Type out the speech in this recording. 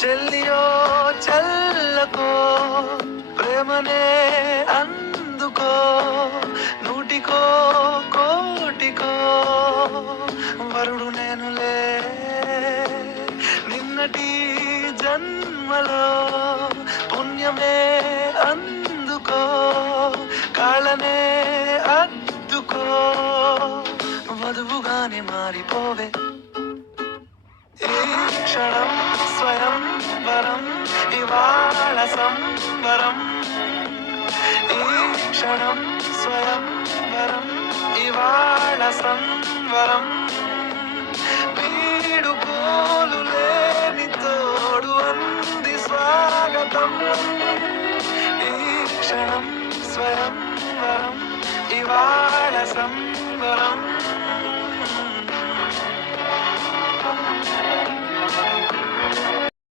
చెల్లియో చల్లకో ప్రేమనే అందుకో నూటికో కోటికో వరుడు నేనులే నిన్నటి జన్మలో పుణ్యమే అందుకో కాళ్ళనే అద్దుకో వధువుగానే మారిపోవే ఈ క్షణం స్వయం వరం ఇవాళ సంవరం ఈ క్షణం స్వయం వరం ఇవాళ సంవరం వీడు కోలు లేని తోడు అంది స్వాగతం ఈ క్షణం స్వయం వరం ఇవాళ సంవరం